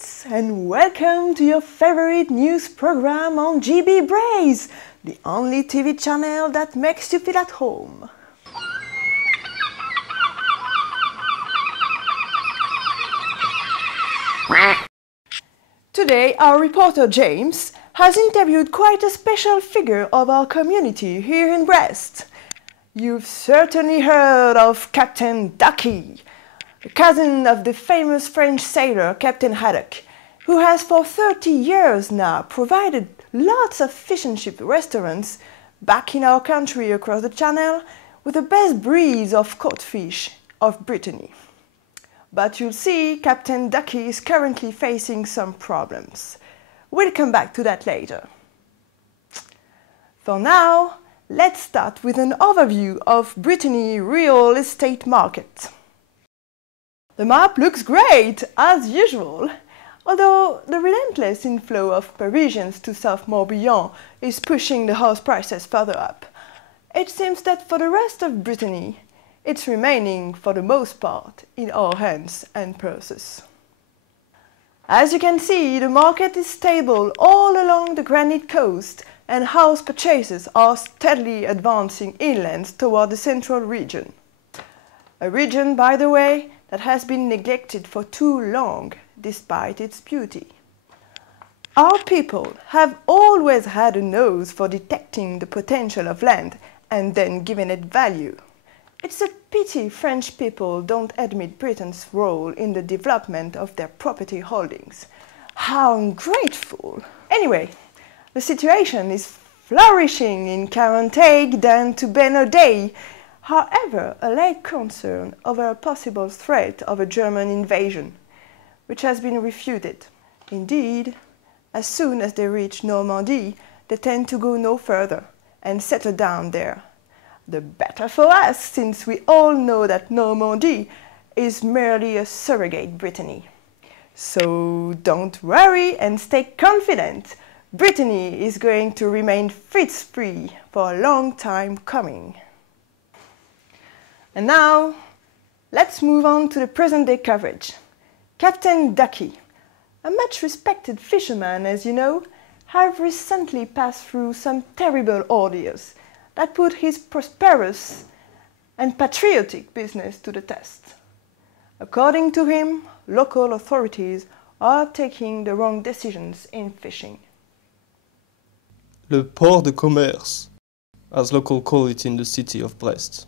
lads, and welcome to your favorite news program on GBreizh, the only TV channel that makes you feel at home. Today, our reporter James has interviewed quite a special figure of our community here in Brest. You've certainly heard of Captain Ducky, the cousin of the famous French sailor Captain Haddock, who has for 30 years now provided lots of fish and chip restaurants back in our country across the channel with the best breeds of caught fish of Brittany. But you'll see Captain Ducky is currently facing some problems. We'll come back to that later. For now, let's start with an overview of Brittany real estate market. The map looks great, as usual, although the relentless inflow of Parisians to South Morbihan is pushing the house prices further up. It seems that for the rest of Brittany, it's remaining, for the most part, in our hands and purses. As you can see, the market is stable all along the Granite Coast, and house purchases are steadily advancing inland toward the central region. A region, by the way, that has been neglected for too long, despite its beauty. Our people have always had a nose for detecting the potential of land and then giving it value. It's a pity French people don't admit Britain's role in the development of their property holdings. How ungrateful! Anyway, the situation is flourishing in Carantaigue down to Benodé. However, a late concern over a possible threat of a German invasion, which has been refuted. Indeed, as soon as they reach Normandy, they tend to go no further and settle down there. The better for us, since we all know that Normandy is merely a surrogate Brittany. So don't worry and stay confident. Brittany is going to remain fritz-free for a long time coming. And now, let's move on to the present-day coverage. Captain Ducky, a much respected fisherman, as you know, has recently passed through some terrible ordeals that put his prosperous and patriotic business to the test. According to him, local authorities are taking the wrong decisions in fishing. Le port de commerce, as locals call it in the city of Brest.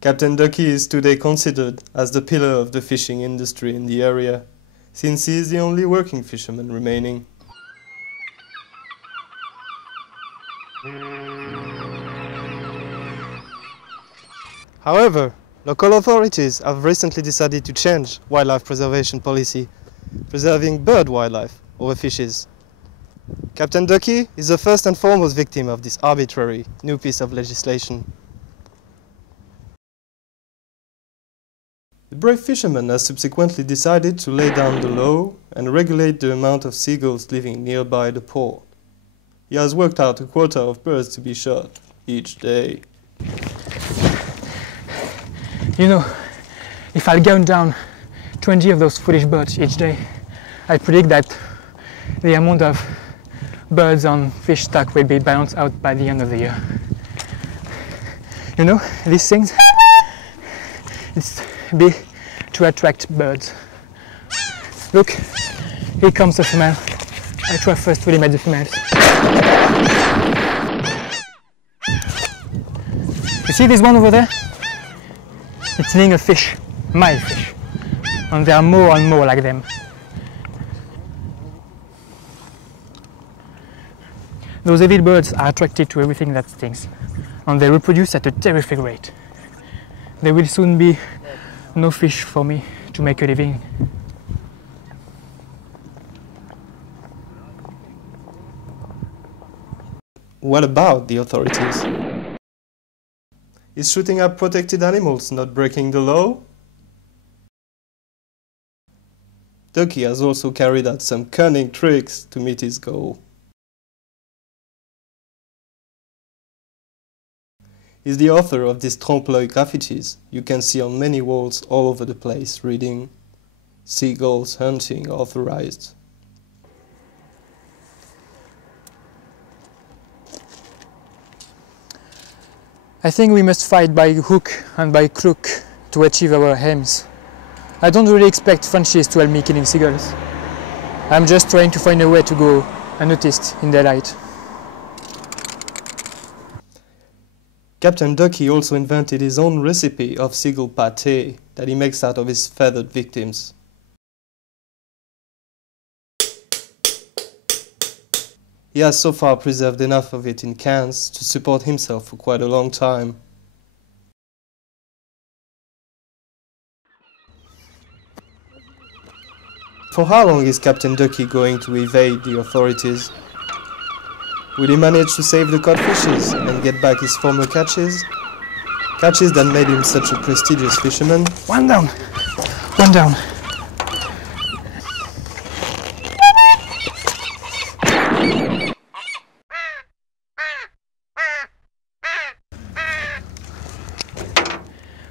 Captain Ducky is today considered as the pillar of the fishing industry in the area, since he is the only working fisherman remaining. However, local authorities have recently decided to change wildlife preservation policy, preserving bird wildlife over fishes. Captain Ducky is the first and foremost victim of this arbitrary new piece of legislation. The brave fisherman has subsequently decided to lay down the law and regulate the amount of seagulls living nearby the port. He has worked out a quota of birds to be shot each day. You know, if I gun down 20 of those foolish birds each day, I predict that the amount of birds on fish stock will be balanced out by the end of the year. You know, these things, it's big to attract birds. Look, here comes the female. I try first to eliminate the females. You see this one over there? It's laying a fish, my fish, and there are more and more like them. Those evil birds are attracted to everything that stings, and they reproduce at a terrific rate. There will soon be no fish for me to make a living. What about the authorities? Is shooting at protected animals not breaking the law? Ducky has also carried out some cunning tricks to meet his goal. He's the author of these trompe-l'œil graffitis you can see on many walls all over the place, reading "Seagulls hunting authorized." I think we must fight by hook and by crook to achieve our aims. I don't really expect Frenchies to help me killing seagulls. I'm just trying to find a way to go unnoticed in daylight. Captain Ducky also invented his own recipe of seagull pâté that he makes out of his feathered victims. He has so far preserved enough of it in cans to support himself for quite a long time. For how long is Captain Ducky going to evade the authorities? Will he manage to save the codfishes and get back his former catches? Catches that made him such a prestigious fisherman? One down! One down!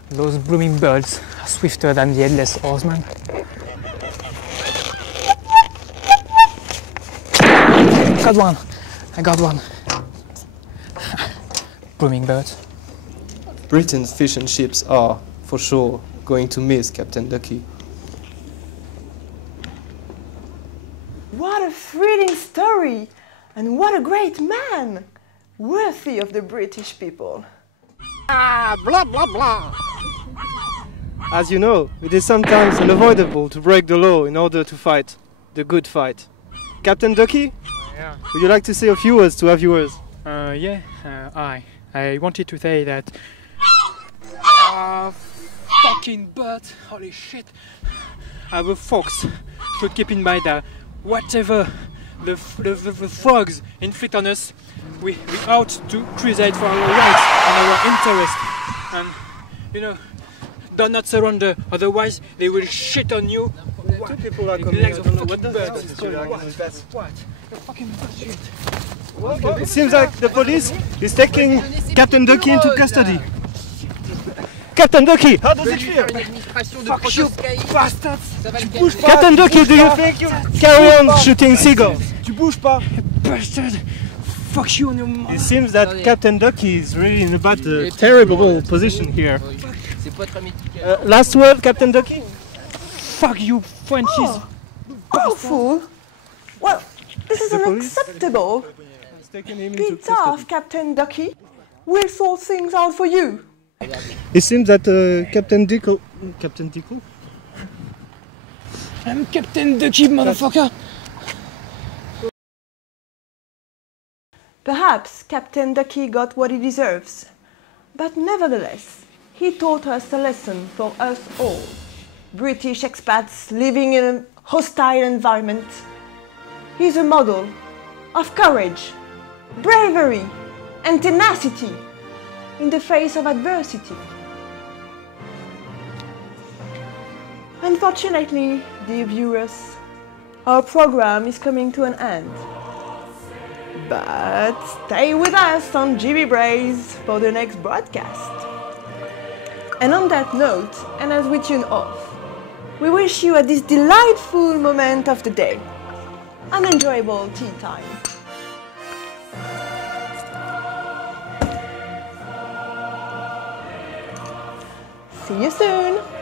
Those blooming birds are swifter than the headless horseman. Got one! I got one! Blooming birds. Britain's fish and chips are, for sure, going to miss Captain Ducky. What a thrilling story! And what a great man! Worthy of the British people. Blah blah blah! As you know, it is sometimes unavoidable to break the law in order to fight the good fight. Captain Ducky, Yeah. would you like to say a few words to our viewers? I wanted to say that. Fucking bird! Holy shit! Our folks should keep in mind that whatever the frogs inflict on us, we ought to crusade for our rights and our interests. And you know, do not surrender, otherwise they will shit on you. Two people are coming. I don't know what the What? You're fucking bullshit. It seems like the police is taking Captain Ducky into custody. Captain Ducky, how does it feel? Fuck you, bastards! Captain Ducky, do you think you carry on shooting seagulls? Tu bouges pas! Bastard! Fuck you on your mouth! It seems that Captain Ducky is really in a bad, terrible position here. Last word, Captain Ducky? Fuck you, Frenchies! Awful! Well, this is The police? unacceptable. It's taking him into Get off, custody. Captain Ducky. We'll sort things out for you. It seems that Captain Dickle... Captain Dickle? I'm Captain Ducky, motherfucker! Perhaps Captain Ducky got what he deserves. But nevertheless, he taught us a lesson for us all. British expats living in a hostile environment. He's a model of courage, bravery, and tenacity in the face of adversity. Unfortunately, dear viewers, our program is coming to an end. But stay with us on GBreizh for the next broadcast. And on that note, and as we tune off, we wish you at this delightful moment of the day an enjoyable tea time. See you soon!